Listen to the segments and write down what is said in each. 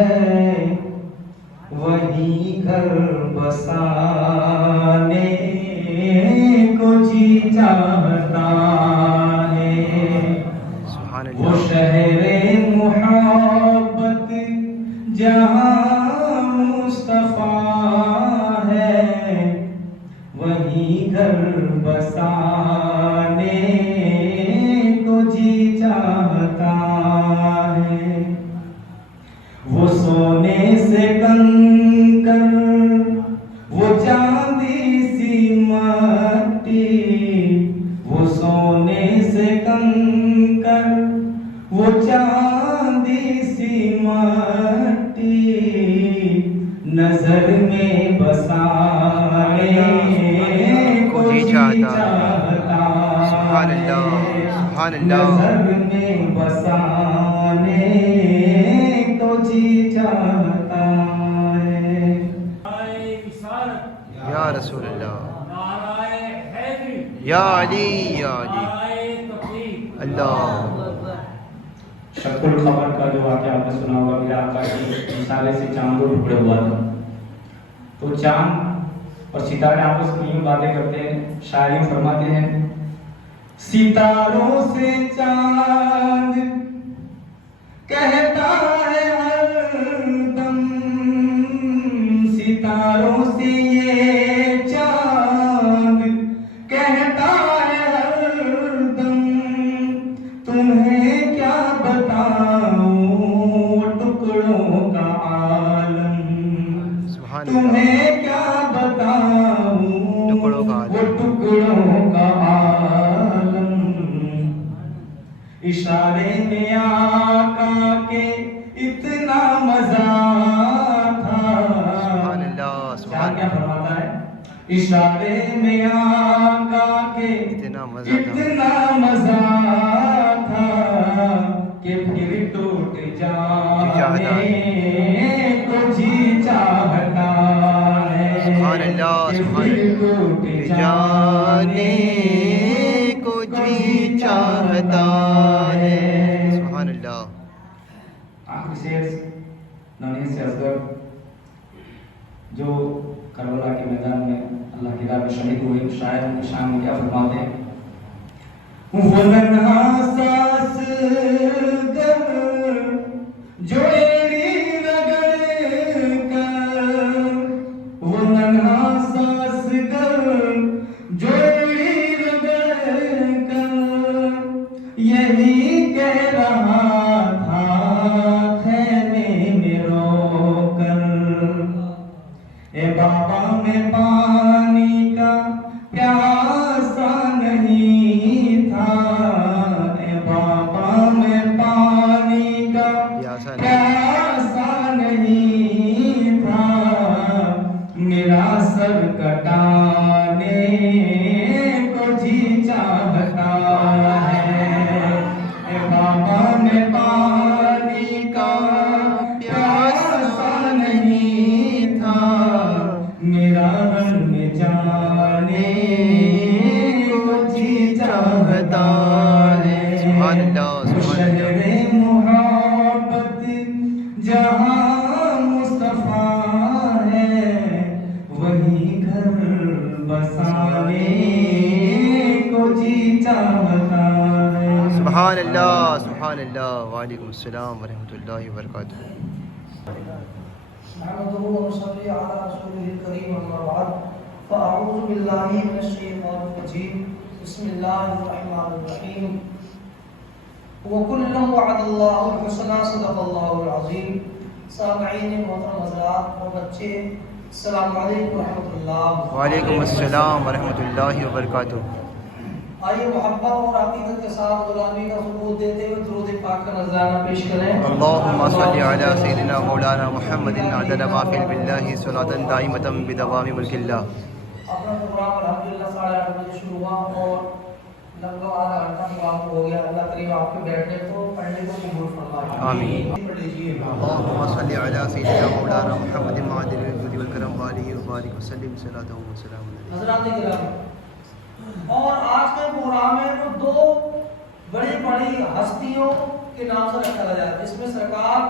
ہے وہی گھر بسانے کو جی چاہتا ہے، وہ شہر محبت جہاں مصطفیٰ ہے، وہی گھر بسانے کو جی چاہتا ہے، وہ سونے سے کنکر وہ چاندی سی مٹی، وہ سونے سے کنکر وہ چاندی سی مٹی، نظر میں بسانے کو جی چاہتا ہے، نظر میں بسانے کو جی چاہتا ہے۔ یا رسول اللہ، یا علی یا علی اللہ۔ شق القمر کا جو واقعہ آپ نے سنا ہوگا، میرے آقا کے اشارے سے چاند کو ٹکڑے ہوا تھا، تو چاند اور ستارے آپس میں یوں باتیں کرتے ہیں، شاعری فرماتے ہیں، ستاروں سے چاند کہتا ہے ہر دم، ستاروں سے یہ چاند کہتا ہے ہر دم، تمہیں کیا بتاؤں ٹکڑوں کا عالم، تمہیں کیا بتاؤں وہ ٹکڑوں کا عالم، اشارے میں آقا کے اتنا مزہ تھا، کیا فرماتا ہے، اشارے میں آقا کے اتنا مزہ تھا کہ پھر ٹوٹ جانے کو جی چاہتا ہے، کہ پھر ٹوٹ جانے کو جی چاہتا ہے۔ سبحان اللہ۔ آخری شعر نونیہ سے اصغر جو کربلا کے میدان میں اللہ کی راہ میں شہید ہوئے، شاعر ان کی شان میں کیا فرماتے ہیں، وہ ننھا ساس گر جو ایڑی رگڑ کر، وہ ننھا ساس گر جو ایڑی رگڑ کر یہی کہہ رہا تھا خیمے میں رو کر، اے بابا میں پانی کا پیاسا نہیں تھا، اے بابا میں پانی کا پیاسا نہیں تھا، میرا سر کٹانے کو جی چاہتا ہے، اے بابا میں پانی کا پیاسا نہیں تھا، میرا رن میں جانے کو جی چاہتا ہے، شہر محبت جہاں مصطفیٰ ہے، وہی گھر بسانے کو جی چاہتا ہے۔ سبحان اللہ، سبحان اللہ۔ وعلیکم السلام ورحمۃ اللہ وبرکاتہ۔ نحمده ونصلي على رسوله الكريم اما بعد فاعوذ بالله من الشيطان الرجيم بسم الله الرحمن الرحيم وكلا وعد الله الحسنى صدق الله العظيم۔ سامعین محترم حضرات اور بچے، السلام علیکم ورحمۃ اللہ۔ وعلیکم السلام ورحمۃ اللہ وبرکاتہ۔ آئیے محبت اور عقیدت کے ساتھ غلامی کا ثبوت دیتے ہوئے درود پاک کا نذرانہ پیش کریں۔ اللہم صلی علی سیدنا مولانا محمد عدد ما فی باللہ صلاۃ دائمۃ بدوام ملک اللہ۔ اپنا پروگرام الحمدللہ 8:30 بجے شروع ہوا اور لگ بھگ آدھا گھنٹہ مقام ہو گیا۔ اللہ کریم آپ کے بیٹھنے کو پڑھنے کو قبول فرمائے، آمین۔ پڑھ لیجیے۔ اللہم صلی علی سیدنا مولانا محمد معدن الجود والکرم وآلہ وبارک وسلم صلاۃ و سلام علیہ۔ حضرات گرامی، اور آج کے پروگرام میں وہ دو بڑی بڑی ہستیوں کے نام سے رکھا گیا، جس میں سرکار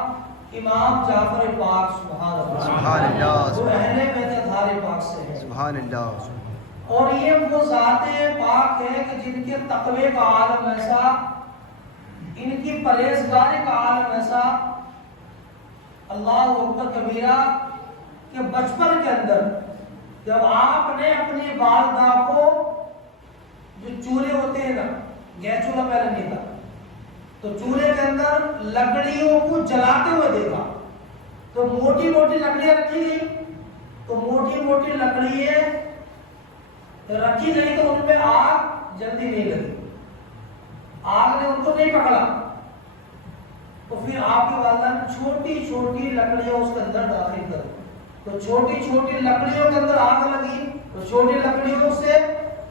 امام جعفر پاک سبحان اللہ سبحان اللہ جو اہل بیت اطہار پاک سے ہے، سبحان اللہ اور یہ وہ ذات پاک ہے کہ جن کے تقوی کا عالم ایسا، ان کی پرہیزگاری کا عالم ایسا، اللہ اکبر کبیرہ، کہ بچپن کے اندر جب آپ نے اپنی والدہ کو، جو چولہے ہوتے ہیں نا، گیس چولہا پہلے نہیں تھا، تو چولہے کے اندر لکڑیوں کو جلاتے ہوئے دیکھا، تو موٹی موٹی لکڑیاں رکھی گئی، تو موٹی موٹی لکڑیاں رکھی گئی تو ان پہ آگ جلدی نہیں لگی، آگ نے ان کو نہیں پکڑا، تو پھر آپ کی والدہ نے چھوٹی چھوٹی لکڑیاں اس کے اندر داخل کر، تو چھوٹی چھوٹی لکڑیوں کے اندر آگ لگی، تو چھوٹی لکڑیوں سے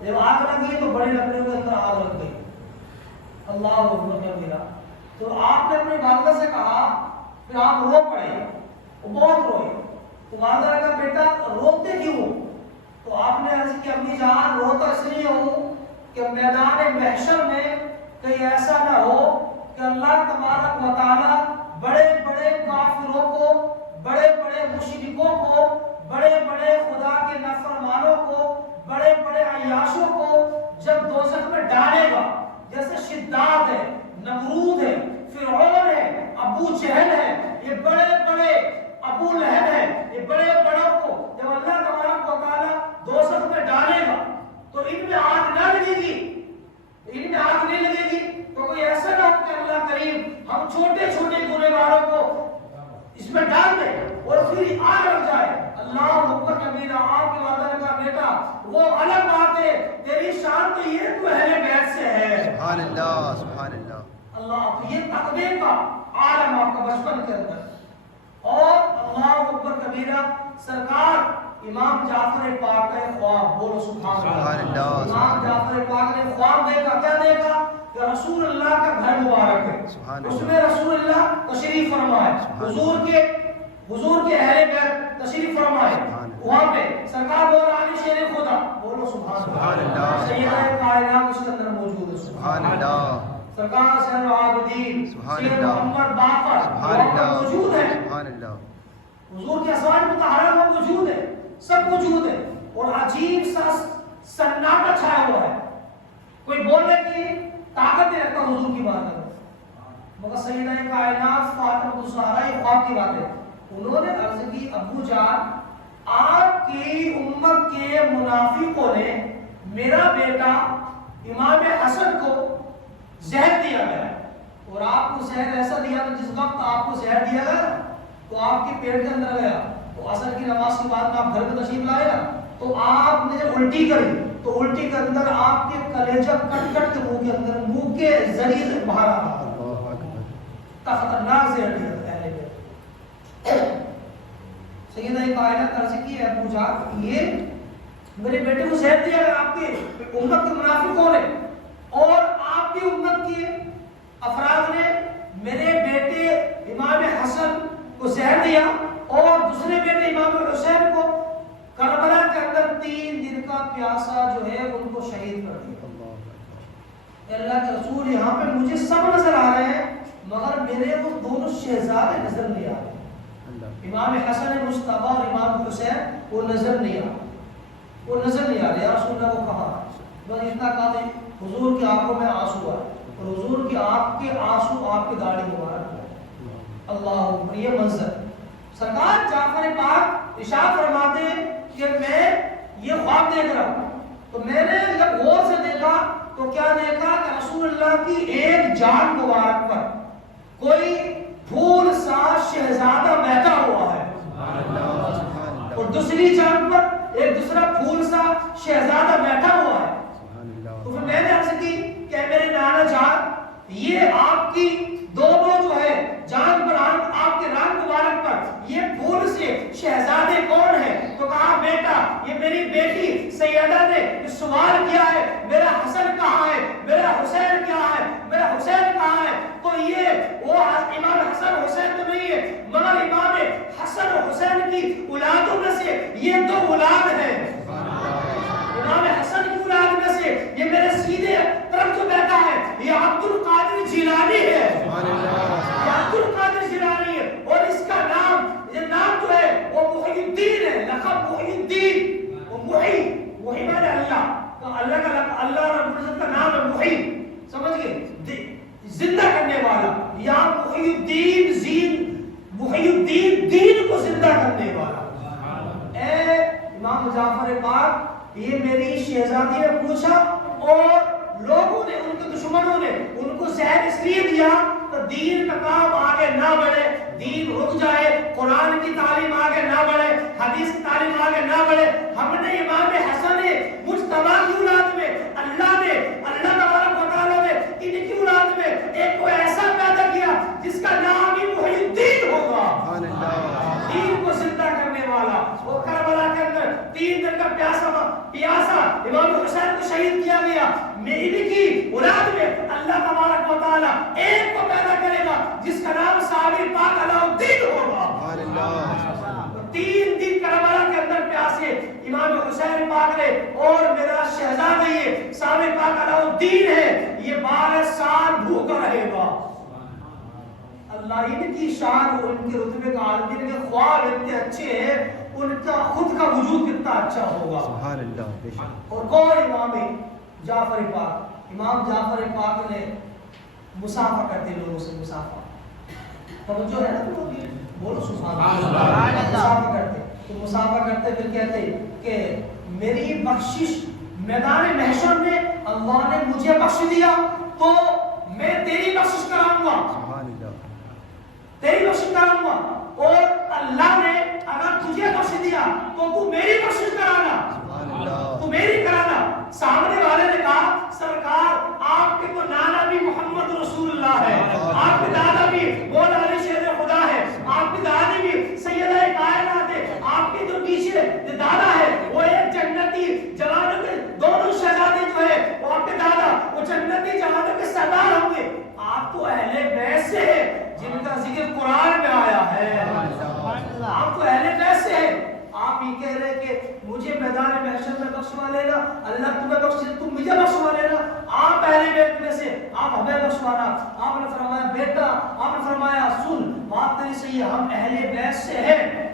جب آگ لگی تو بڑی لکڑیوں کے اندر آگ لگ گئی، اللہ اکبر کبیرہ۔ تو آپ نے اپنی والدہ سے کہا، پھر آپ رو پڑے، وہ بہت روئے، تو والدہ نے کہا بیٹا روتے کیوں ہو؟ تو آپ نے عرض کی امی جان روتا اس لیے ہوں کہ میدان محشر میں کہیں ایسا نہ ہو کہ اللہ تبارک و تعالی بڑے بڑے کافروں کو، بڑے بڑے مشرکوں کو، بڑے بڑے خدا کے نافرمانوں کو، بڑے بڑے عیاشوں کو جب دوزخ میں ڈالے گا، جیسے شداد ہے، نمرود ہے، فرعون ہے، ابو جہل ہے، یہ بڑے بڑے ابو لہب ہے، یہ بڑے بڑوں کو جب اللہ تبارک و تعالی دوزخ میں ڈالے گا تو ان میں آگ نہ لگے گی، ان میں آگ نہیں لگے گی، تو کوئی ایسا نہ ہو کہ اللہ کریم ہم چھوٹے چھوٹے گنہگاروں کو اس میں ڈال دے اور پھر آگ لگ جائے۔ اللہ اکبر کبیرہ۔ آپ کی والدہ نے کہا بیٹا وہ الگ بات ہے، تیری شان تو یہ تو اہل بیت سے ہے۔ سبحان اللہ سبحان اللہ اللہ، یہ تقوی کا عالم آپ کا بچپن کے اندر۔ اور اللہ اکبر کبیرہ، سرکار امام جعفر پاک کا خواب، بولو سبحان اللہ۔ امام جعفر پاک نے خواب دیکھا، کیا دیکھا؟ کہ رسول اللہ کا گھر مبارک ہے، اس میں رسول اللہ تشریف فرمائے، حضور کے اہل بیت تشریف فرمائے، وہاں پہ سرکار بول رہا ہے شیر خدا، بولو سبحان اللہ۔ سیدہ کائنات اس کے اندر موجود ہے، سبحان اللہ۔ سرکار سید العابدین سید محمد باقر موجود ہے، سبحان اللہ۔ حضور کے ازواج مطہرہ وہ موجود ہے، سب موجود ہے، اور عجیب سا سناٹا چھایا ہوا ہے، کوئی بولنے کی طاقت نہیں رکھتا حضور کی بات ہے، مگر سیدہ کائنات فاطمہ الزہرا یہ خواب کی بات ہے، انہوں نے عرض کی ابو جان آپ کی امت کے منافقوں نے میرا بیٹا امام حسن کو زہر دیا گیا، اور آپ کو زہر ایسا دیا کہ جس وقت آپ کو زہر دیا گیا تو آپ کے پیٹ کے اندر گیا، تو عصر کی نماز کے بعد آپ گھر میں تشریف لائے نا، تو آپ نے جب الٹی کری تو الٹی کے اندر آپ کے کلیجہ کٹ کٹ کے منہ کے اندر، منہ کے ذریعے سے باہر آ رہا تھا، خطرناک زہر دیا تھا۔ سیدہ کائنات عرض کی ہے ابو جان یہ میرے بیٹے کو زہر دیا گیا آپ کے امت کے منافقوں نے، اور آپ کی امت کے افراد نے میرے بیٹے امام حسن کو زہر دیا، اور دوسرے بیٹے امام حسین کو کربلا کے اندر 3 دن کا پیاسا جو ہے ان کو شہید کر دیا۔ اللہ کے رسول یہاں پہ مجھے سب نظر آ رہے ہیں مگر میرے وہ دونوں شہزادے نظر نہیں آ رہے، امام حسن مصطفیٰ اور امام حسین وہ نظر نہیں آ رہے، وہ نظر نہیں آ رہے۔ یا رسول اللہ وہ کہا، بس اتنا کہا تھا حضور کی آنکھوں میں آنسو آئے، اور حضور کی آنکھ کے آنسو آپ کی داڑھی مبارک ہے۔ اللہ اکبر، یہ منظر سرکار جعفر پاک ارشاد فرماتے ہیں کہ میں یہ خواب دیکھ رہا ہوں، تو میں نے جب غور سے دیکھا تو کیا دیکھا کہ رسول اللہ کی ایک جان مبارک پر کوئی پھول سا شہزادہ بیٹھا ہوا ہے، اور دوسری جان پر ایک دوسرا پھول سا شہزادہ بیٹھا ہوا ہے۔ تو پھر میں نے عرض کی کہ میرے نانا جان یہ آپ کی دونوں جو ہے جان پر آپ کے ران مبارک پر یہ پھول سے شہزادے کون ہے؟ تو کہا بیٹا یہ میری بیٹی سیدہ نے سوال کیا ہے میرا حسن کہاں ہے، میرا حسین کیا ہے، میرا حسین کہاں ہے؟ تو یہ وہ امام حسن حسین تو نہیں ہے مگر امام حسن و حسین کی اولادوں میں سے یہ 2 اولاد ہیں، امام حسن کی اولاد میں سے یہ میرے سیدھے طرف جو بیٹا ہے یہ عبد القادر جیلانی ہے، یہ عبد القادر جیلانی ہے، اور اس شادی میں پوچھا اور لوگوں نے, ان کے دشمنوں نے ان کو زہر اس لیے دیا تو دین کا کام آگے نہ بڑھے, دین رک جائے, قرآن کی تعلیم آگے نہ بڑھے, حدیث کی تعلیم آگے نہ بڑھے. ہم نے امام حسن مجتبی کی اولاد میں اللہ تبارک و تعالیٰ نے ان کی اولاد میں ایک کو ایسا پیدا کیا جس کا نام ہی محی الدین ہوگا, دین کو زندہ کرنے والا. وہ کربلا کے اندر 3 دن کا پیاسا امام حسین کو شہید کیا گیا. میری کی اولاد میں اللہ تبارک و تعالیٰ ایک کو پیدا کرے گا جس کا نام صابر پاک علاؤالدین ہوگا. 3 دن کربلا کے اندر پیاسے امام حسین پاک نے, اور میرا شہزادہ یہ صابر پاک علاؤالدین ہے, یہ 12 سال بھوکا رہے گا. اللہ ان کی شان اور ان کے رتبے کا عالم, ان کے خواب اتنے اچھے ہیں, ان کا خود کا وجود کتنا اچھا ہوگا. سبحان اللہ. اور کون امام ہے؟ جعفر پاک. امام جعفر پاک نے مسافہ کرتے لوگوں سے, مسافہ توجہ ہے نا, بولو سبحان اللہ. مسافہ کرتے تو مسافہ کرتے پھر کہتے کہ میری بخشش میدان محشر میں اللہ نے مجھے بخش دیا تو میں تیری بخشش کراؤں گا, تیری بخشش کراؤں گا, اور اللہ نے اگر تجھے بخش دیا تو تو میری بخشش کرانا, تو میری کرانا. سامنے والے نے کہا سرکار آپ کے تو نانا بھی محمد رسول اللہ ہے, آپ کے دادا بھی مولا علی شیر خدا ہے, آپ کے دادی بھی سیدہ کائنات ہے, آپ کے جو پیچھے دادا ہے وہ ایک جنتی جوانوں کے دونوں شہزادے جو ہے وہ آپ کے دادا وہ جنتی جوانوں کے سردار ہوں گے. آپ تو اہل بیت سے ہیں جن کا ذکر قرآن میں آیا ہے, آپ تو اہل بیت سے ہیں. آپ یہ کہہ رہے کہ مجھے میدان محشر میں بخشوا لینا, اللہ تمہیں بخشے, تم مجھے بخشوا لینا. آپ اہل بیت میں سے آپ ہمیں بخشوانا. آپ نے فرمایا بیٹا, آپ نے فرمایا سن بات تیری صحیح ہے, ہم اہل بیت سے ہیں,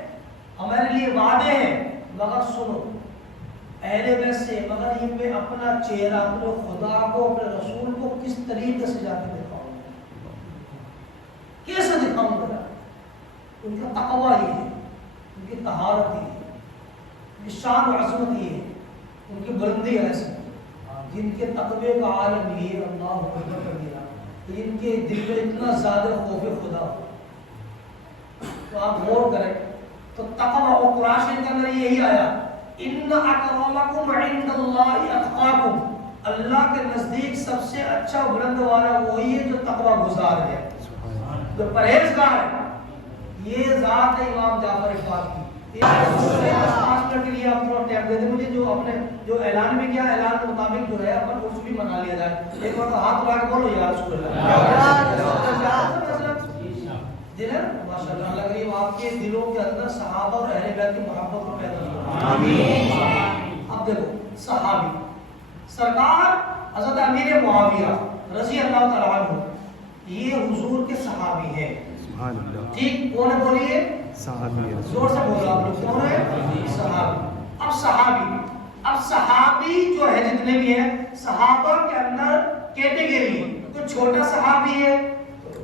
ہمارے لیے وعدے ہیں, مگر سنو اہل بیت سے, مگر یہ میں اپنا چہرہ اپنے خدا کو اپنے رسول کو کس طریقے سے جا کے دکھاؤں, کیسے دکھاؤں گا؟ ان کا تقوی یہ ہے, ان کی طہارت یہ ہے, ان کی شان و عظمت یہ ہے, ان کی بلندی ایسی, جن کے تقوی کا عالم یہ ہے اللہ اکبر کبیرہ, ان کے دل میں اتنا زیادہ خوف خدا. تو آپ غور کریں تو تقوی اور قرآن شریف کے اندر یہی آیا ان اکرمکم عند اللہ اتقاکم, اللہ کے نزدیک سب سے اچھا بلند والا وہی ہے جو تقوی گزار ہے, جو پرہیزگار ہے. یہ ذات ہے امام جعفر پاک کی. 5 منٹ کے لیے آپ تھوڑا ٹائم دے دیں مجھے, جو اپنے جو اعلان میں کیا اعلان کے مطابق جو ہے اپن اس بھی منا لیا جائے. ایک بار ہاتھ اٹھا کے بولو یا رسول اللہ. دل ہے ماشاءاللہ, اللہ کریم آپ کے دلوں کے اندر صحابہ اور اہل بیت کی محبت کو پیدا کرے. آمین. اب دیکھو صحابی سرکار حضرت امیر معاویہ رضی اللہ تعالیٰ عنہ یہ حضور کے صحابی ہیں. ٹھیک, کون ہے بولیے؟ صحابی. زور سے بولو آپ لوگ, کون ہے؟ صحابی. اب صحابی جو ہے جتنے بھی ہیں صحابہ کے اندر کیٹیگری ہے, کوئی چھوٹا صحابی ہے,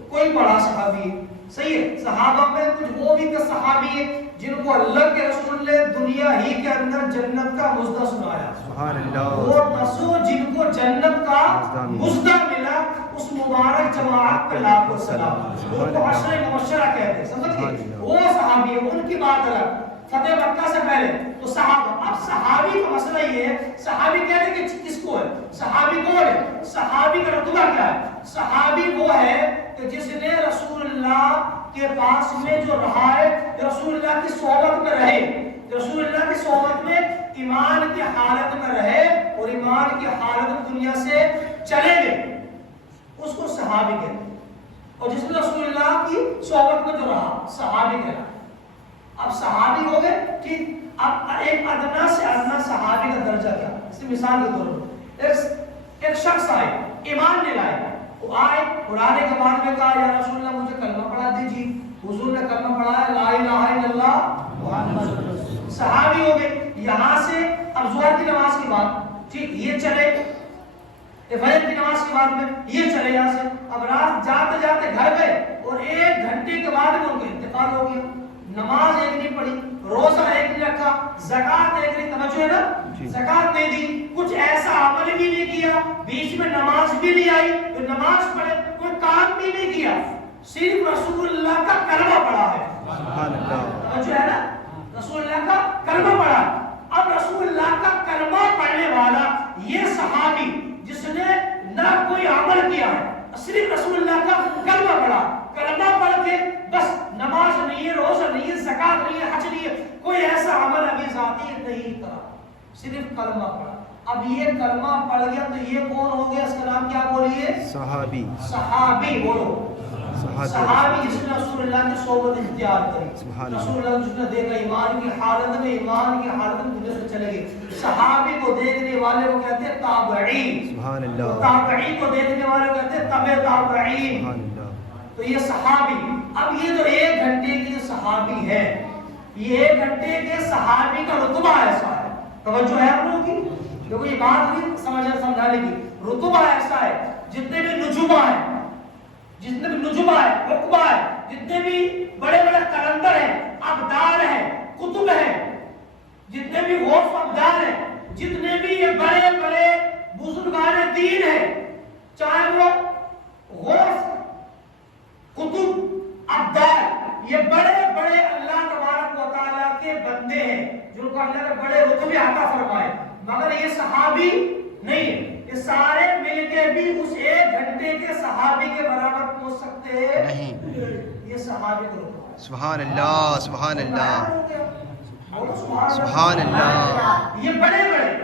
کوئی بڑا صحابی ہے, صحیح ہے. صحابہ میں کچھ وہ بھی صحابی ہے جن کو اللہ کے رسول نے دنیا ہی کے اندر جنت کا مزدہ سنایا. سبحان اللہ. وہ دسو جن کو جنت کا مزدہ ملا, اس مبارک جماعت پہ لاکھوں سلام. وہ کو عشر مبشرہ کہتے ہیں, سمجھ گئے, وہ صحابی ہے. ان کی بات الگ, فتح مکہ سے پہلے تو صحابہ. اب صحابی کا مسئلہ یہ ہے, صحابی کہتے ہیں کہ کس کو ہے صحابی, کون ہے صحابی, کا رتبہ کیا ہے؟ صحابی وہ ہے کہ جس نے رسول اللہ کے پاس میں جو رہا ہے, رسول اللہ کی صحبت میں رہے, رسول اللہ کی صحبت میں ایمان کی حالت میں رہے اور ایمان کی حالت میں دنیا سے چلے گئے, اس کو صحابی کہتے ہیں. اور جس نے رسول اللہ کی صحبت میں جو رہا صحابی کہتا. اب صحابی ہو گئے, ٹھیک. اب ایک ادنا سے ادنا صحابی کا درجہ کیا, اس کی مثال کے طور پر ایک شخص آئے, ایمان لے لائے, وہ آئے اور آنے کے بعد میں کہا یا رسول اللہ مجھے کلمہ پڑھا دیجیے. حضور نے کلمہ پڑھایا لا الہ الا اللہ محمد رسول اللہ, صحابی ہو گئے. یہاں سے اب ظہر کی نماز کی بات, ٹھیک, یہ چلے, فجر کی نماز کے بعد میں یہ چلے یہاں سے. اب رات جاتے جاتے گھر گئے اور 1 گھنٹے کے بعد میں ان کا انتقال ہو گیا. نماز ایک نہیں پڑھی, روزہ ایک نہیں رکھا, کا زکات ایک نہیں توجہ ہے نا زکات نہیں دی کچھ ایسا عمل بھی نہیں کیا بیچ میں نماز بھی نہیں آئی تو نماز پڑھے کوئی کام بھی نہیں کیا صرف رسول اللہ کا کلمہ پڑھا ہے سبحان اللہ توجہ ہے نا رسول اللہ کا کلمہ پڑھا اب رسول اللہ کا کلمہ پڑھنے والا یہ صحابی جس نے نہ کوئی عمل کیا ہے صرف رسول اللہ کا کلمہ پڑھا کلمہ پڑھ کے بس نماز نہیں ہے روزہ نہیں ہے زکات نہیں ہے حج نہیں ہے کوئی ایسا عمل ابھی ذاتی نہیں کرا صرف کلمہ پڑھا اب یہ کلمہ پڑھ گیا تو یہ کون ہو گیا اس کا نام کیا بولیے صحابی صحابی بولو صحابی جس نے رسول اللہ کی صحبت اختیار کری رسول اللہ جس نے دیکھا ایمان کی حالت میں دنیا سے چلے گئے صحابی کو دیکھنے والے کو کہتے ہیں تابعین سبحان اللہ تابعین کو دیکھنے والے کو کہتے ہیں تبع تابعین سبحان اللہ تو یہ صحابی اب یہ جو 1 گھنٹے کی صحابی ہے یہ 1 گھنٹے کے صحابی کا رتبہ ایسا ہے توجہ ہے آپ لوگوں کی دیکھو یہ بات نہیں سمجھانے کی رتبہ ایسا ہے جتنے بھی نجوم ہیں عقبہ ہے جتنے بھی بڑے بڑے قلندر ہیں ابدال ہیں کتب ہیں جتنے بھی غوث ابدال ہیں جتنے بھی یہ بڑے بڑے بزرگان دین ہیں چاہے وہ غوث کتب ابدال یہ بڑے بڑے اللہ تبارک و تعالیٰ کے بندے ہیں جن کو اللہ نے بڑے رتبے عطا فرمائے مگر یہ صحابی نہیں یہ سارے مل کے بھی اس 1 گھنٹے کے صحابی کے برابر پہنچ سکتے نہیں یہ صحابی کو سبحان اللہ سبحان اللہ سبحان اللہ یہ بڑے بڑے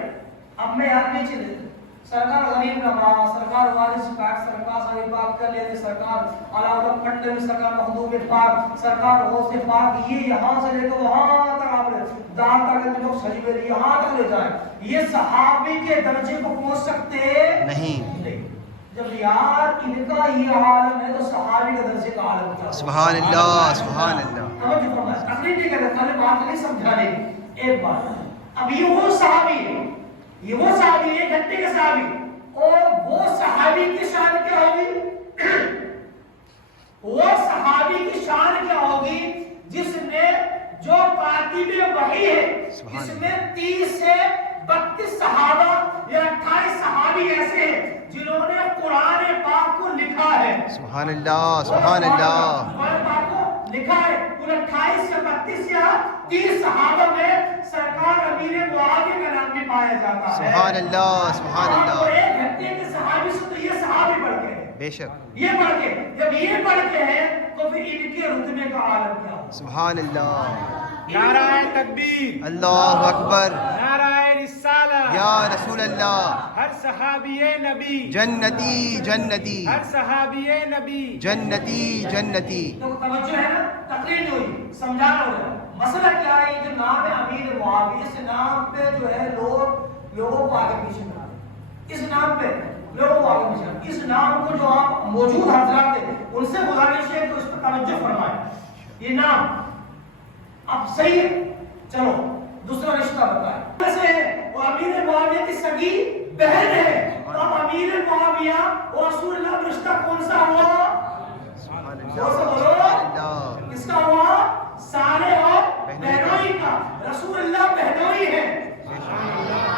اب میں یاد نہیں چلے سرکار غریب نواز سرکار وارث پاک سرکار صاحب پاک کر لیتے سرکار علاوہ پنڈم سرکار مخدوم پاک سرکار غوث پاک یہ یہاں سے لے کے وہاں تک آپ دان تک لوگ صحیح میں یہاں تک لے جائیں یہ صحابی کے درجے کو پہنچ سکتے نہیں جب یار ان کا یہ عالم ہے تو صحابی کا درجے کا عالم کیا سبحان اللہ سبحان اللہ تقریر نہیں کرتے خالی بات نہیں سمجھانے ایک بات اب یہ وہ صحابی ہے یہ وہ صحابی 1 گھنٹے کے صحابی اور وہ صحابی کی شان کیا ہوگی وہ صحابی کی شان کیا ہوگی جس نے جو کاتب وحی ہے جس میں 30 سے 32 صحابہ یا 28 صحابی ایسے ہیں جنہوں نے قرآن پاک کو لکھا ہے سبحان اللہ سبحان اللہ قرآن پاک کو لکھا ہے ان 28 سے 32 یا 30 صحابہ میں سرکار امیر معاویہ کا نام بھی پایا جاتا ہے سبحان اللہ سبحان اللہ 1 گھنٹے کے صحابی سے تو یہ صحابی پڑھ کے ہیں بے شک یہ پڑھ کے جب یہ پڑھ کے ہیں تو پھر ان کے رتبے کا عالم کیا ہوگا سبحان اللہ نعرہ تکبیر اللہ اکبر نعرہ رسالہ یا رسول اللہ ہر صحابی نبی جنتی جنتی ہر صحابی نبی جنتی جنتی تو توجہ ہے نا تقریر نہیں ہوئی سمجھانا ہوگا مسئلہ کیا ہے جو نام ہے امیر معاویہ اس نام پہ جو ہے لوگوں کو آگے پیچھے کرتے اس نام پہ لوگوں کو آگے پیچھے کرتے اس نام کو جو آپ موجود حضرات ہیں ان سے گزارش ہے کہ اس پر توجہ فرمائیں یہ نام اب صحیح ہے چلو دوسرا رشتہ بتائیں کیسے ہے وہ امیر معاویہ کی سگی بہن ہے تو اب امیر معاویہ اور رسول اللہ کا رشتہ کون سا ہوا کس کا ہوا سارے اور بہنوئی کا رسول اللہ بہنوئی ہے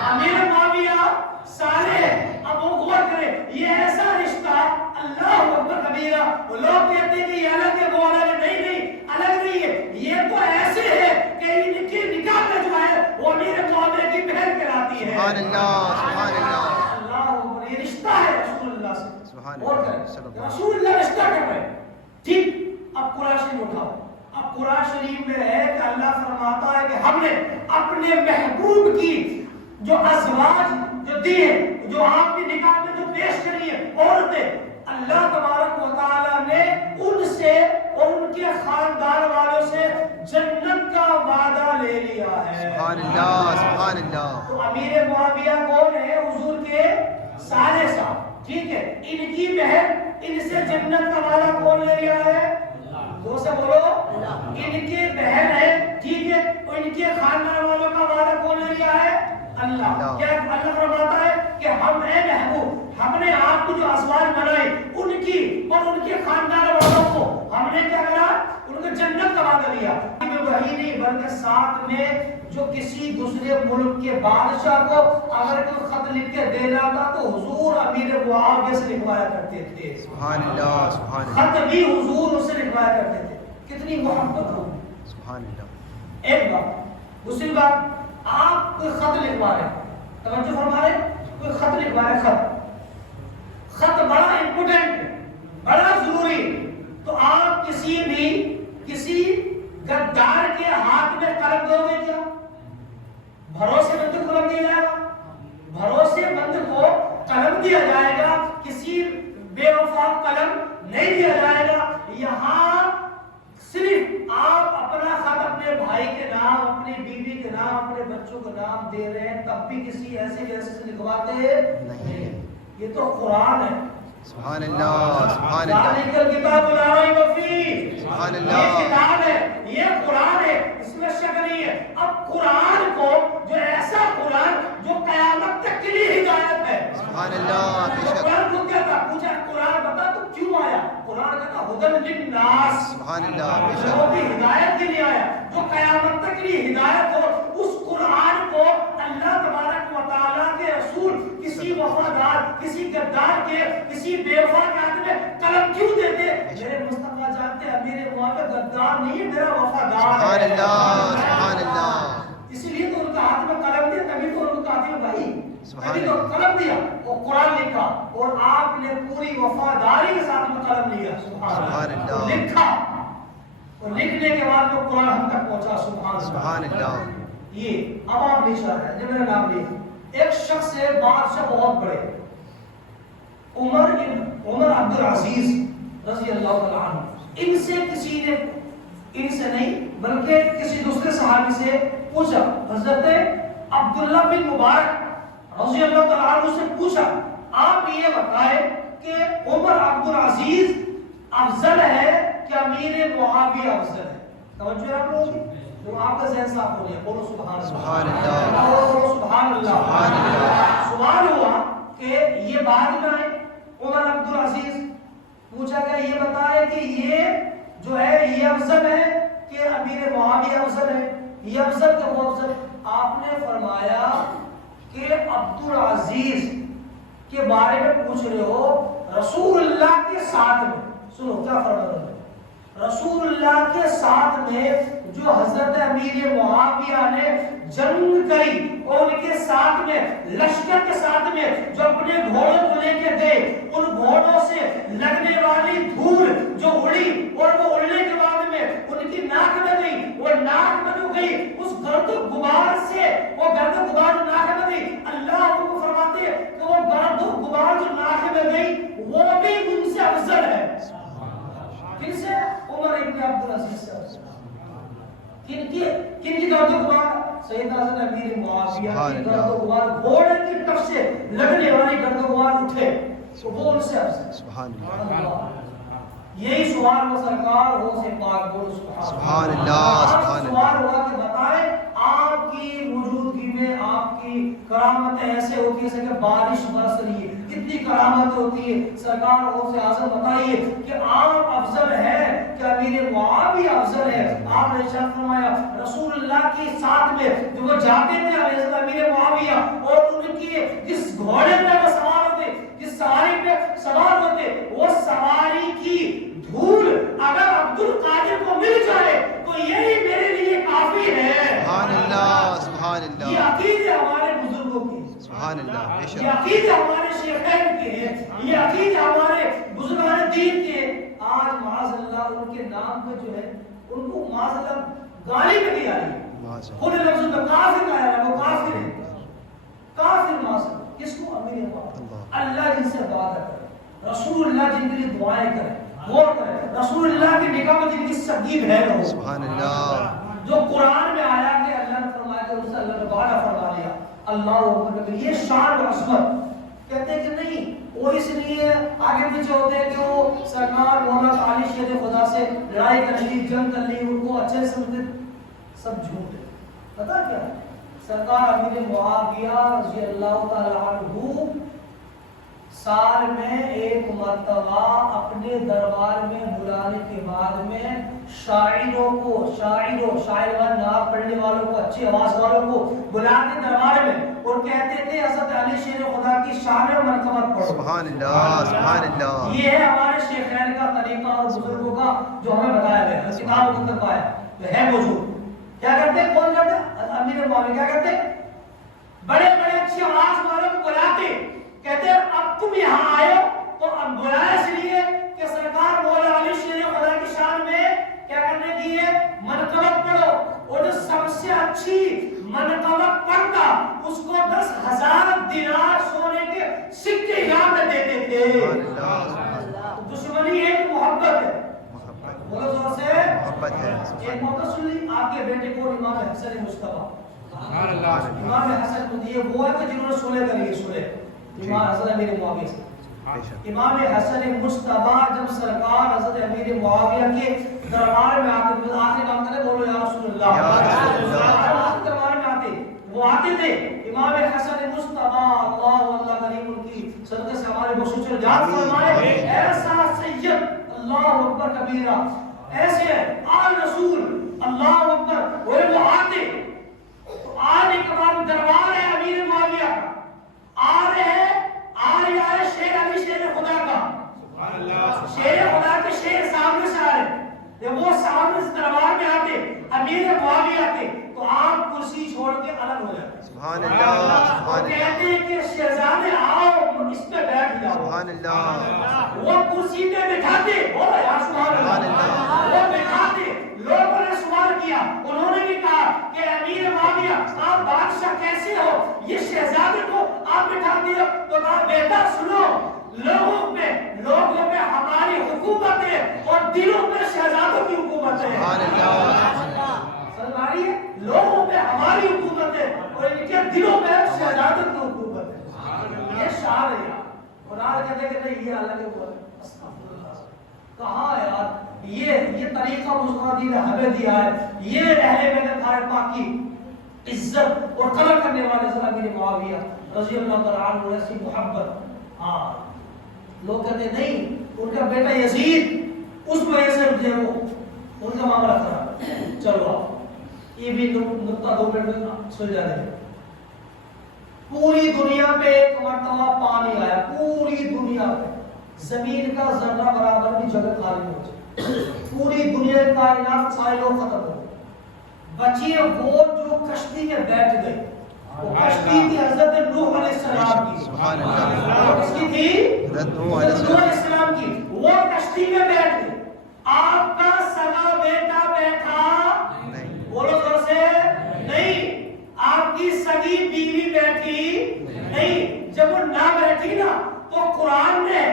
امیر معاویہ سارے اب وہ غور کرے یہ ایسا رشتہ اللہ اکبر کبیرہ وہ لوگ کہتے ہیں کہ یہ الگ ہے وہ الگ ہے نہیں الگ نہیں ہے یہ تو ایسے ہے کہ ان کی نکاح میں جو ہے وہ امیر معاویہ کی بہن کہلاتی ہے سبحان اللہ سبحان اللہ اللہ اکبر یہ رشتہ ہے رسول اللہ سے سبحان اور اللہ رسول اللہ رشتہ کر رہے ہیں ٹھیک اب قرآن شریف اٹھاؤ اب قرآن شریف میں ہے کہ اللہ فرماتا ہے کہ ہم نے اپنے محبوب کی جو ازواج جو دیے جو آپ کی نکاح میں جو پیش کری ہے عورتیں اللہ تبارک و تعالیٰ نے ان سے اور ان کے خاندان والوں سے جنت کا وعدہ لے لیا ہے سبحان اللہ سبحان اللہ تو امیر معاویہ کون ہے حضور کے سارے صاحب ٹھیک ہے ان کی بہن ان سے جنت کا وعدہ کون لے لیا ہے دو سے بولو ان کی بہن ہے ٹھیک ہے اور ان کے خاندان والوں کا وعدہ کون لے لیا ہے اللہ کیا اللہ فرماتا ہے کہ ہم اے محبوب ہم نے آپ کو جو ازواج بنائے ان کی اور ان کے خاندان والوں کو ہم نے کیا کرا ان کو جنت کا وعدہ دیا وہی نہیں بلکہ ساتھ میں جو کسی دوسرے ملک کے بادشاہ کو اگر کوئی خط لکھ کے دینا تھا تو حضور امیر معاویہ سے لکھوایا کرتے تھے. سبحان اللہ سبحان اللہ خط بھی حضور اس سے لکھوایا کرتے تھے. کتنی محبت ہو. سبحان اللہ. ایک بات. دوسری بات آپ کوئی خط لکھوا رہے ہیں, توجہ فرما رہے ہیں, کوئی خط لکھوا رہے, خط بڑا امپورٹنٹ, بڑا ضروری, تو آپ کسی غدار کے ہاتھ میں قلم دو گے کیا؟ بھروسے مند کو قلم دیا جائے گا؟ بھروسے مند کو قلم دیا جائے گا, کسی بے وفا قلم نہیں دیا جائے گا. یہاں صرف آپ اپنا خط اپنے بھائی کے نام, اپنی بیوی کے نام, اپنے بچوں کے نام دے رہے ہیں, تب بھی کسی ایسے جیسے سے لکھواتے نہیں. یہ تو قرآن ہے. سبحان اللہ سبحان اللہ کتاب لا ریب فیہ, سبحان یہ اللہ. کتاب ہے, یہ قرآن ہے, اس میں شک نہیں ہے. اب قرآن کو جو ایسا قرآن جو قیامت تک کے لیے ہدایت ہے. سبحان اللہ. بے شک. قرآن کو کیا تھا, پوچھا قرآن بتا تو کیوں آیا؟ قرآن کہتا ہدی للناس, سبحان اللہ. بے لوگوں شک. کی ہدایت کے لیے آیا, جو قیامت تک کے لیے ہدایت ہو. اس قرآن کو اللہ تبارک و تعالیٰ کے رسول کسی وفادار, کسی غدار کے, کسی بے وفا کے ہاتھ میں قلم کیوں دیتے؟ میرے مصطفیٰ جانتے ہیں میرے معاویہ غدار نہیں ہے, میرا وفادار سبحان ہے. اللہ سبحان اللہ. اسی لیے تو ان کا ہاتھ میں قلم دیا, تبھی تو ان کو کہتے ہیں بھائی, سبحان تبھی تو قلم دیا اور قرآن لکھا, اور آپ نے پوری وفاداری کے ساتھ میں قلم لیا. سبحان اللہ. لکھا, اور لکھنے کے بعد وہ قرآن ہم تک پہنچا. سبحان اللہ. یہ اب آپ نہیں چاہ رہے ہیں, جب میرا نام لیا, ایک شخص ہے بادشاہ بہت بڑے, عمر عبد العزیز رضی اللہ تعالیٰ عنہ. ان سے کسی نے, ان سے نہیں بلکہ کسی دوسرے صحابی سے پوچھا, حضرت عبداللہ بن مبارک رضی اللہ تعالیٰ عنہ سے پوچھا, آپ یہ بتائیں کہ عمر عبد العزیز افضل ہے کہ امیر معاویہ افضل ہے؟ توجہ آپ لوگوں کی, تو آپ کا ذہن صاف ہو گیا. بولو سبحان اللہ. سبحان اللہ. بولو سبحان اللہ. سبحان اللہ. سوال ہوا کہ یہ بات میں آئے, عمر عبد العزیز پوچھا کہ یہ بتائے کہ یہ جو ہے یہ افضل ہے کہ امیر معاویہ افضل ہے, یہ افضل کہ وہ افضل؟ آپ نے فرمایا کہ عبد العزیز کے بارے میں پوچھ رہے ہو رسول اللہ کے ساتھ میں. سنو کیا فرمایا, رسول اللہ کے ساتھ میں جو حضرت امیر معاویہ نے جنگ کری, اور ان کے ساتھ میں لشکر کے ساتھ میں جو اپنے گھوڑوں کو لے کے گئے, ان گھوڑوں سے لگنے والی دھول جو اڑی, اور وہ اڑنے کے بعد میں ان کی ناک میں گئی, وہ ناک میں جو گئی اس گرد و غبار سے, وہ گرد و غبار ناک میں گئی, اللہ ان کو فرماتے ہیں کہ وہ گرد و غبار جو ناک میں گئی وہ بھی ان سے افضل ہے. کن سے؟ عمر ابن عبد العزیز سے. کن کی گرد و غبار؟ سیدنا حضرت امیر معاویہ کی گرد و غبار, گھوڑے کی ٹپ سے لگنے والی گرد و غبار اٹھے تو وہ ان سے افضل. سبحان اللہ. یہی سوال وہ سرکار ہو سے پاک بول سبحان اللہ. سبحان سوال اللہ. ہوا کہ بتائیں آپ کی موجودگی میں آپ کی کرامتیں ایسے ہوتی ہیں کہ بارش برس رہی ہے, کتنی کرامت ہوتی ہے. سرکار ہو سے اعظم بتائیے کہ آپ افضل ہیں کہ امیر معاویہ افضل ہے؟ آپ نے ارشاد فرمایا رسول اللہ کے ساتھ میں جو وہ جاتے تھے حضرت امیر معاویہ, اور ان کی جس گھوڑے پہ وہ سوار ہوتے, جس سواری پہ سوار ہوتے, وہ سواری کی دھول اگر عبد القادر کو مل جائے تو یہی میرے لیے کافی ہے. سبحان اللہ. سبحان یہ اللہ. عقیدے ہمارے بزرگوں کی, سبحان اللہ. بے یہ شک. عقیدے ہمارے شیخین کے ہیں, یہ عقیدے ہمارے بزرگان دین کے. آج معاذ اللہ ان کے نام پہ جو ہے ان کو معاذ اللہ گالی بھی دی آ رہی ہے, خود لفظ میں کافر کہا ہے, وہ کافر ہے, کافر معاذ اللہ. کس کو؟ امیر معاویہ. اللہ جن سے بات کرے, رسول اللہ جن کے لیے دعائیں کرے, غور کرے, رسول اللہ کی نکاح میں جن کی سگی بہن ہو. سبحان اللہ. جو قرآن میں آیا کہ اللہ نے فرمایا کہ اس سے اللہ نے وعدہ فرما لیا, اللہ اکبر. یہ شان و عظمت. کہتے ہیں کہ نہیں وہ اس لیے آگے پیچھے ہوتے ہیں کہ وہ سرکار مولا علی شیر خدا سے لڑائی کر لی, جنگ کر لی, ان کو اچھے سمجھتے, سب جھوٹ ہے. پتا کیا سرکار امیر معاویہ رضی اللہ تعالی عنہ سال میں ایک مرتبہ اپنے دربار میں بلانے کے بعد میں شاعروں کو، شاعر و نعت پڑھنے والوں کو، اچھی آواز والوں کو بلاتے دربار میں اور کہتے تھے حضرت علی شیر خدا کی شان و مرتبت پڑھو. سبحان اللہ، سبحان اللہ. یہ ہے ہمارے شیخین کا طریقہ اور بزرگوں کا جو ہمیں بتایا گیا ہے، کتاب کو تک پایا جو ہے موجود. کیا کرتے ہیں؟ کون کرتے؟ امیر معاویہ کیا کرتے؟ بڑے بڑے اچھی آواز والوں کو بلاتے، کہتے ہیں اب تم یہاں آئے تو اب بلایا اس لیے کہ سرکار مولا علی شیر خدا کی شان میں کیا کرنے کی ہے؟ منقبت پڑھو. اور جو سب سے اچھی منقبت پڑھتا اس کو 10,000 دینار سونے کے سکے یاد دیتے تھے. دشمنی ایک محبت ہے، بولو زور سے محبت ہے. ایک موقع سن لی آپ کے بیٹے کو امام حسن مصطفیٰ، امام حسن کو دیے وہ ہے کہ جنہوں نے سولے کر لیے سولے امام حسن امیر معاویہ سے. امام حسن مصطفیٰ جب سرکار حضرت امیر معاویہ کے دربار میں آتے تھے، آخری بات کرے بولو یا رسول اللہ، دربار میں آتے وہ آتے تھے امام حسن مصطفیٰ اللہ کریم ان کی صدقے سے ہمارے بخشش اور جات فرمائے. ایسا سید اللہ اکبر کبیرہ، ایسے آل رسول اللہ اکبر. وہ آتے تو آنے کے بعد دربار ہے امیر معاویہ کا، آ رہے ہیں آ رہے شیر علی شیر خدا کا، شیر خدا کے شیر سامنے سے آ رہے. جب وہ سامنے سے دربار میں آتے امیر معاویہ آتے تو آپ کرسی چھوڑ کے الگ ہو جاتے. سبحان اللہ، سبحان اللہ. کہتے ہیں کہ شہزادے آؤ اس پہ بیٹھ جاؤ. سبحان اللہ. وہ کرسی پہ بٹھاتے، بولو یا سبحان اللہ، وہ بٹھاتے. لوگوں نے سوال کیا، انہوں نے بھی کہا کہ امیر معاویہ آپ بادشاہ کیسے ہو، یہ شہزادے کو آپ بٹھاتے ہو؟ تو کہا بیٹا سنو، لوگوں پہ ہماری حکومت ہے اور دلوں پہ شہزادوں کی حکومت ہے. سبحان اللہ. سمجھ آ رہی ہے؟ لوگوں پہ ہماری حکومت ہے اور ان کے دلوں پہ شہزادوں کی حکومت ہے. یہ شعر ہے یار. قرآن کہتے کہ نہیں یہ اللہ کے اوپر ہے. کہاں یار یہ طریقہ مصطفیٰ نے ہمیں دیا ہے. یہ اہل بیت طاہرہ کی عزت اور قدر کرنے والے حضرت امیر معاویہ رضی اللہ تعالیٰ عنہ ایسی محبت. ہاں لوگ کہتے نہیں ان کا بیٹا یزید اس وجہ سے جو وہ ان کا معاملہ خراب ہے. چلو آپ یہ بھی نقطہ 2 منٹ میں سلجھا دیں. پوری دنیا پہ ایک مرتبہ پانی آیا، پوری دنیا پہ زمین کا ذرہ برابر بھی جگہ خالی ہو جائے، پوری دنیا کائنات سارے لوگ ختم ہو گئے. بچیے وہ جو کشتی میں بیٹھ گئے، وہ کشتی تھی حضرت نوح علیہ السلام کی. سبحان اللہ. وہ کشتی تھی حضرت نوح علیہ السلام کی. وہ کشتی میں بیٹھ گئے. آپ کا سگا بیٹا بیٹھا نہیں. بولو زور سے نہیں. آپ کی سگی بیوی بیٹھی نہیں. جب وہ نہ بیٹھی نا تو قرآن نے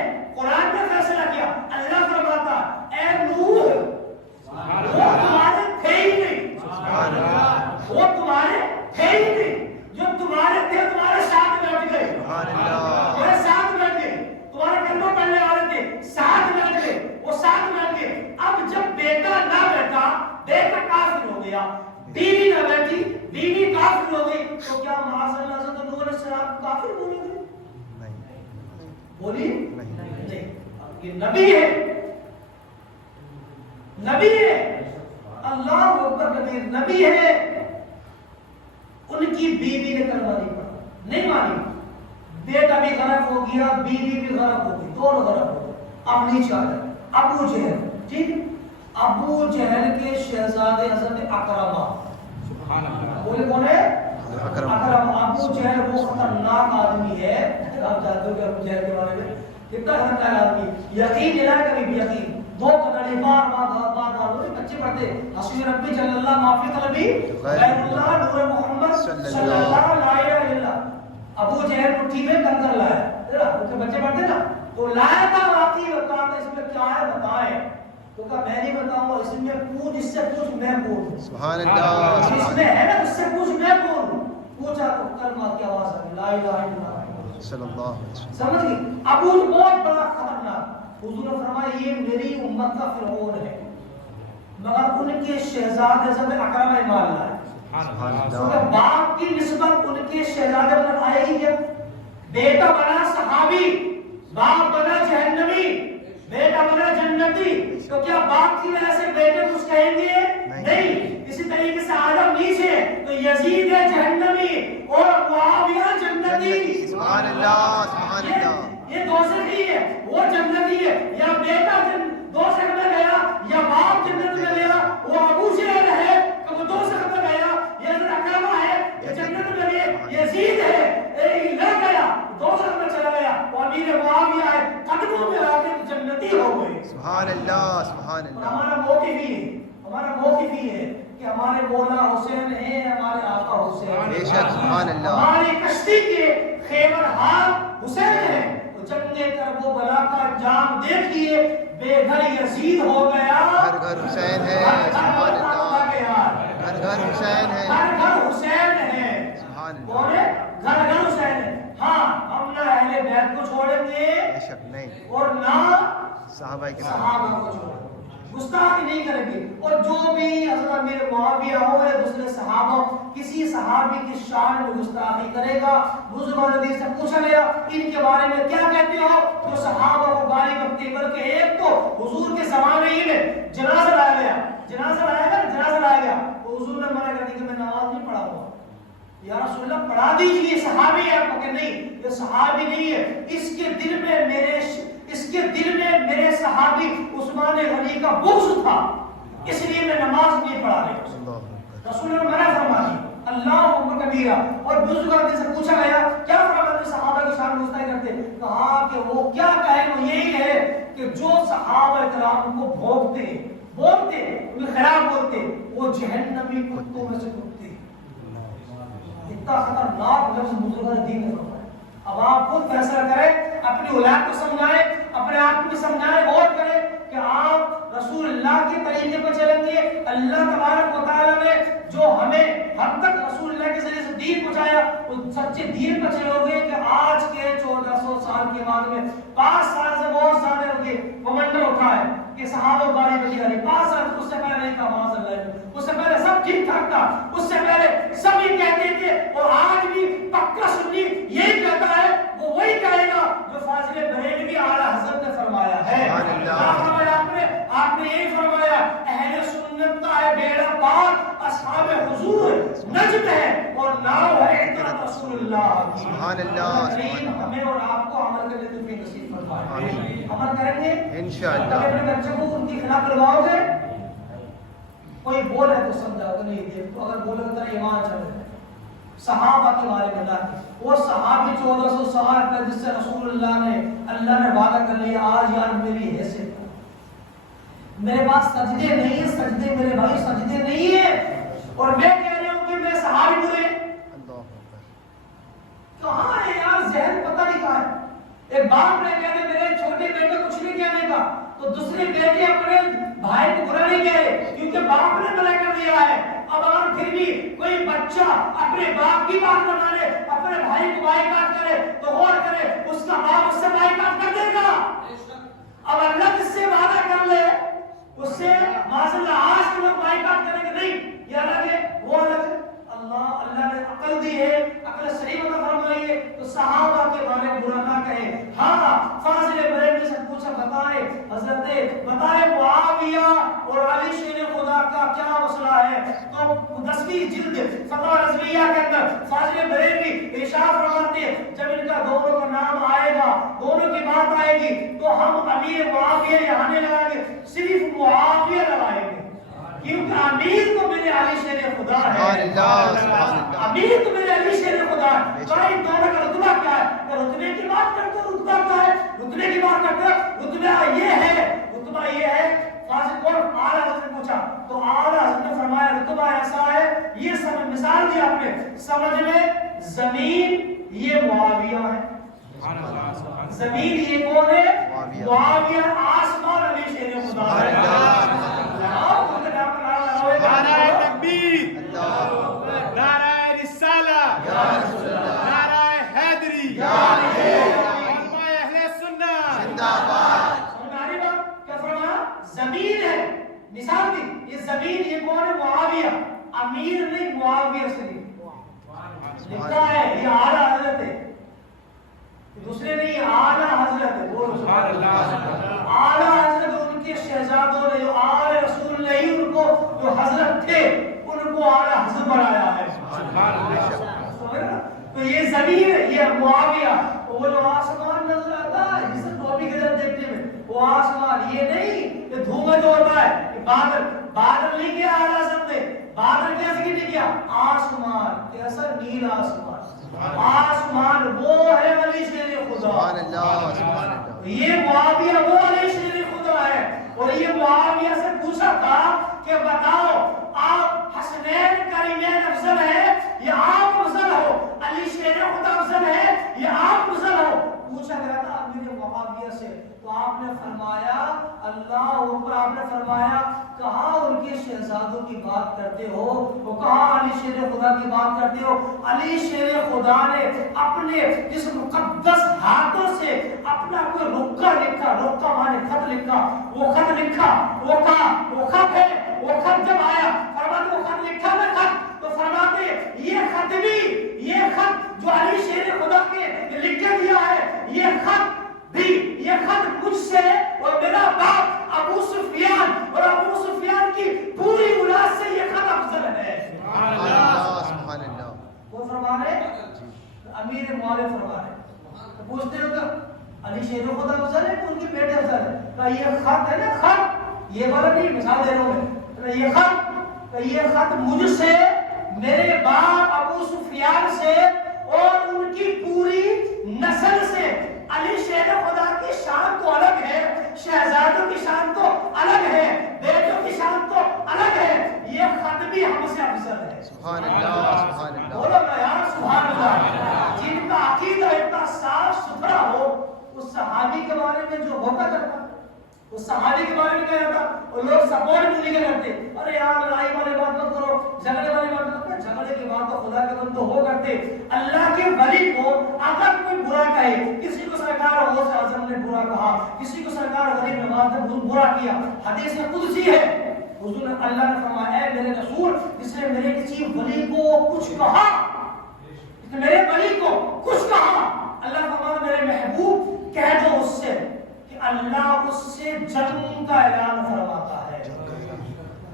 فیصلہ کیا. اللہ فرماتا اے نوح وہ تمہارے تھے ہی نہیں، وہ تمہارے تھے ہی نہیں. جو تمہارے تھے تمہارے ساتھ بیٹھ گئے، تمہارے ساتھ بیٹھ گئے. تمہارے کلمہ پڑھنے والے تھے ساتھ بیٹھ گئے، وہ ساتھ بیٹھ گئے. اب جب بیٹا نہ بیٹھا، بیٹا کافر ہو گیا، بیوی نہ بیٹھی، بیوی کافر ہو گئی، تو کیا معاذ اللہ حضرت نوح علیہ السلام کافر بولیں گے؟ بولی نہیں. یہ نبی ہے، نبی ہے. اللہ اکبر کبیر نبی ہے. ان کی بیوی نے کلمہ نہیں پڑھا، نہیں مانی. بیٹا بھی غرق ہو گیا، بیوی بھی غرق ہو گئی، دونوں غرق ہو گئے. اب نیچے آ جائے ابو جہل. ٹھیک ہے، ابو جہل کے شہزادے حضرت اکرمہ. بولے کون ہے؟ اکرمہ. ابو جہل وہ خطرناک آدمی ہے. آپ جانتے ہو کہ ابو جہل کے بارے میں کتنا خطرناک آدمی. یقین دلایا کبھی بھی یقین. 2 قدر بار بچے پڑھتے حسبی ربی جل اللہ معافی طلبی غیر اللہ نور محمد صلی اللہ لا الہ الا اللہ. ابو جہل مٹھی میں کنکر لایا، ان کے بچے پڑھتے نا تو لایا تھا. واقعی بتا اس میں کیا ہے بتائیں. تو کہا میں نہیں بتاؤں گا، اس میں پوچھ، اس سے پوچھ میں پوچھ. سبحان اللہ. اس میں ہے نا اس سے پوچھ میں پوچھ. پوچھا تو کلمہ کی آواز آئی لا الہ الا اللہ صلی اللہ علیہ وسلم. سمجھ گئی. ابو بہت بڑا خطرناک. حضور نے فرمایا یہ میری امت کا فرعون ہے، مگر ان کے شہزادے حضرت اکرمہ ایمان لائے. کیونکہ باپ کی نسبت ان کے شہزادے پر آئے ہی ہے. بیٹا بنا صحابی، باپ بنا جہنمی، بیٹا بنا جنتی، تو کیا باپ کی وجہ سے بیٹے کچھ کہیں گے؟ نہیں۔ اسی طریقے سے آدم نیچے تو یزید ہے جہنمی اور معاویہ جنتی۔ سبحان اللہ، سبحان اللہ۔ یہ دوزخی ہے، وہ جنتی ہے۔ یا بیٹا دوزخ میں گیا یا باپ جنت میں گیا، وہ ابو جہل ہے کہ وہ دوزخ میں گیا، یہ اکرمہ ہے یہ جنت میں گیا، یزید ہے لڑ گیا دوزخ میں چلا گیا، وہ امیر معاویہ ہے قدموں میں آ کے جنتی ہو گئے۔ سبحان اللہ، سبحان اللہ۔ ہمارا موقف ہی ہے، ہمارا موقف ہی ہے کہ ہمارے مولا حسین ہیں، ہمارے آقا حسین، بے شک، سبحان اللہ۔ ہماری کشتی کے خیبر ہار حسین ہیں۔ تو جنگ کرب و بلا کا انجام دیکھیے، بے گھر یزید ہو گیا، گھر گھر حسین ہے، سبحان اللہ۔ گھر گھر حسین ہے، گھر گھر حسین ہے، سبحان اللہ۔ کون ہے؟ گھر گھر حسین ہے۔ ہاں ہم نہ اہل بیت کو چھوڑیں گے بے شک نہیں، اور نہ صحابہ کرام صحابہ کو چھوڑیں گے، گستاخی نہیں کریں گے۔ اور جو بھی حضرت امیر معاویہ ہو یا دوسرے صحابہ کسی صحابی کی شان میں گستاخی کرے گا، بزرگان حدیث سے پوچھا گیا ان کے بارے میں کیا کہتے ہو؟ جو صحابہ کو گالی بکتے، بلکہ ایک تو حضور کے زمانے ہی میں جنازہ لایا گیا، جنازہ لایا گیا، جنازہ لایا گیا، تو حضور نے منع کر دی کہ میں نماز نہیں پڑھا ہوا، یا رسول اللہ پڑھا دیجیے، صحابی ہے آپ کہ نہیں یہ صحابی نہیں ہے، اس کے دل میں میرے صحابی عثمان غنی کا بغض تھا، اس لیے میں نماز نہیں پڑھا رہا۔ رسول اللہ نے منع فرما دی، اللہ اکبر کبیرہ۔ اور بزرگان سے پوچھا گیا کیا فرماتے صحابہ کی شان گستاخی کرتے؟ کہا کہ وہ کیا کہیں، وہ یہی ہے کہ جو صحابہ کرام کو بھونکتے بولتے انہیں خراب بولتے وہ جہنمی کتوں میں سے کتے۔ اتنا خطرناک لفظ بزرگان دین نے فرمایا۔ اب آپ خود فیصلہ کریں، اپنی اولاد کو سمجھائیں، اپنے آپ کو بھی سمجھائیں، غور کریں کہ آپ رسول اللہ کے طریقے پر چلیں گے۔ اللہ تبارک و تعالیٰ نے جو ہم تک رسول اللہ کے ذریعے سے دین پہنچایا، اس سچے دین پر چلو گے کہ آج کے 1400 سال کے بعد میں 5 سال سے بہت زیادہ ہوگے کمنڈر اٹھا ہے کہ صحابہ باری بکی علی 5 سال اس سے پہلے نہیں تھا، معاذ اللہ، اس سے پہلے سب ٹھیک ٹھاک تھا، اس سے پہلے سب یہ کہتے تھے، اور آج بھی پکا سنی یہی کہتا ہے، وہ وہی کہے گا جو فاضل بریلوی اعلیٰ حضرت نے فرمایا ہے۔ آپ نے یہی فرمایا اہل سنت کا ہے بیڑا پار، اصحاب حضور نجم ہے اور ناؤ ہے اطاعت رسول اللہ۔ سبحان اللہ، کریم ہمیں اور آپ کو عمل کرنے کی توفیق نصیب فرمائے۔ عمل کریں گے انشاءاللہ۔ اگر اپنے بچوں کو ان کی خلاف لگاؤ گے، کوئی بولے تو سمجھاؤ گے نہیں دے، تو اگر بولے تو تیرا ایمان چل رہا ہے۔ صحابہ کے بارے میں اللہ، وہ صحابی 1400 سال کا جس سے رسول اللہ نے وعدہ کر لیا آج یار میری حیثیت میرے پاس سجدے نہیں ہے، سجدے میرے بھائی سجدے نہیں ہے، اور میں کہہ رہا ہوں کہ میں صحابی برے کہاں ہے یار، ذہن پتہ نہیں کہاں ہے۔ ایک باپ نے کہتے میرے چھوٹے بیٹے کچھ نہیں کہنے کا، تو دوسرے بیٹے اپنے بھائی کو برا نہیں کہے کیونکہ باپ نے منع کر دیا ہے۔ اب اگر پھر بھی کوئی بچہ اپنے باپ کی بات نہ مانے، اپنے بھائی کو بائیکاٹ کرے تو غور کرے اس کا باپ اس سے بائیکاٹ کر دے گا۔ اب اللہ جس سے وعدہ کر لے اس سے معاذ اللہ آج کے لوگ بائیکاٹ کریں گے نہیں، یہ الگ ہے وہ الگ ہے۔ اللہ نے عقل دی ہے، عقل صحیح عطا فرمائی ہے، تو صحابہ کے بارے میں برا نہ کہے۔ ہاں فاضل بریلوی سے پوچھا بتائے حضرت بتائے معاویہ اور علی شیر خدا کا کیا مسئلہ ہے، تو 10ویں جلد فتح رضویہ کے اندر فاضل بریلوی ارشاد فرماتے ہیں جب ان کا دونوں کا نام آئے گا، دونوں کی بات آئے گی تو ہم امیر معاویہ یہاں نہیں لگائیں گے، صرف معاویہ لگائیں گے، کیونکہ امیر تو میرے علی شیر خدا ہے، امیر تو میرے علی شیر خدا ہے۔ تو ان دونوں کا رتبہ کیا ہے؟ کہ رتبے کی بات کرتے ہیں، رتبہ کیا ہے؟ رتبے کی بات کرتے ہیں، رتبہ یہ ہے، رتبہ یہ ہے۔ فاضل اور اعلیٰ حضرت نے پوچھا تو اعلیٰ حضرت نے فرمایا رتبہ ایسا ہے، یہ سب مثال دی آپ نے، سمجھ میں زمین یہ معاویہ ہے، زمین یہ کون ہے؟ معاویہ، آسمان علی شیر خدا ہے۔ نعرہ تکبیر، نعرہ رسالہ، نعرہ حیدری، علماء اہل سنت زندہ باد۔ سمجھاری بات کیا فرمایا؟ زمین ہے، مثال دی، یہ زمین یہ کون ہے؟ معاویہ، امیر نہیں معاویہ سے لکھا ہے، یہ اعلیٰ حضرت ہے۔ دوسرے نہیں اعلیٰ حضرت ہے، بولو سبحان اللہ، اعلیٰ حضرت ان کے شہزادوں نے جو آل رسول نہیں ان کو جو حضرت تھے ان کو اعلیٰ حضرت بنایا ہے، سبحان اللہ۔ تو یہ زمین ہے، یہ معاویہ، وہ جو آسمان نظر آتا ہے جسے ٹوپی کے اندر دیکھنے میں وہ آسمان، یہ نہیں کہ دھومے ہوتا ہے، یہ بادل نہیں کیا اعلیٰ حضرت نے، بادل کیسے نہیں کیا، آسمان کیسا، نیل آسمان، آسمان وہ ہے علی شیر خدا، سبحان اللہ سبحان اللہ۔ یہ معاویہ وہ علی شیر خدا ہے، اور یہ معاویہ سے پوچھا تھا کہ بتاؤ آپ حسنین کریمین افضل ہے یا آپ افضل ہو، علی شیر خدا افضل ہے یا آپ افضل ہو، پوچھا گیا تھا امیر معاویہ سے، تو آپ نے فرمایا اللہ اوپر، آپ نے فرمایا کہاں ان کے شہزادوں کی بات کرتے ہو، وہ کہاں علی شیر خدا کی بات کرتے ہو، علی شیر خدا نے اپنے اس مقدس ہاتھوں سے اپنا کوئی رکا لکھا، رکا مانے خط لکھا، وہ خط لکھا، وہ کہا وہ خط ہے، وہ خط جب آیا فرماتے وہ خط لکھا نا خط، تو فرماتے یہ خط بھی، یہ خط جو علی شیر خدا کے لکھ کے دیا ہے، یہ خط بھی، یہ خط مجھ سے اور میرا باپ ابو سفیان اور ابو سفیان کی پوری اولاد سے یہ خط افضل ہے، سبحان اللہ سبحان اللہ۔ وہ فرما رہے امیر معاویہ فرما رہے، پوچھتے ہو کہ علی شیر خدا افضل ہے ان کے بیٹے افضل ہے، کہ یہ خط ہے نا، خط یہ والا نہیں، مثال دے رہا ہوں میں، یہ خط، کہ یہ خط مجھ سے، میرے باپ ابو سفیان سے اور ان کی پوری نسل سے، علی شیر خدا کی شان تو الگ ہے، شہزادوں کی شان تو الگ ہے، بیٹوں کی شان تو الگ ہے، یہ خط بھی ہم سے افضل ہے، سبحان اللہ سبحان اللہ۔ بولو نا یار سبحان اللہ۔ جن کا عقیدہ اتنا صاف ستھرا ہو، اس صحابی کے بارے میں جو ہوتا کرتا، اس صحابی کے بارے میں کیا ہوتا، اور لوگ سپورٹ بھی نہیں کرتے، ارے یار لڑائی والی بات مت کرو، جھگڑے والی بات مت کرو، جھگڑے کی بات تو خدا کے بندے ہو کرتے، اللہ کے ولی کو اگر کوئی برا کہے، کسی کو سرکار غوث اعظم نے برا کہا، کسی کو سرکار غریب نواز نے برا کیا، حدیث قدسی ہے، حضور اللہ نے فرمایا اے میرے رسول جس نے میرے کسی ولی کو کچھ کہا، جس نے میرے ولی کو کچھ کہا، اللہ فرماتا میرے محبوب کہہ دو اس سے کہ اللہ اس سے جنگ کا اعلان فرماتا ہے،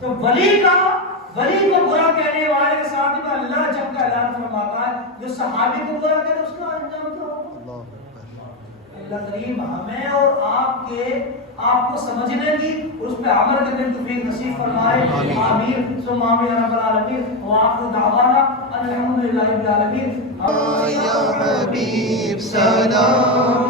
تو ولی کو برا کہنے والے کے ساتھ میں اللہ جنگ کا اعلان فرماتا ہے، جو صحابی کو برا کہے اس کا انجام کیا ہوگا؟ اللہ کریم ہمیں اور آپ کو سمجھنے کی اور اس پہ عمل کرنے کی توفیق نصیب فرمائے، آمین ثم آمین رب العالمین، وآخر دعوانا ان الحمد للہ رب العالمین۔ یا حبیب سلام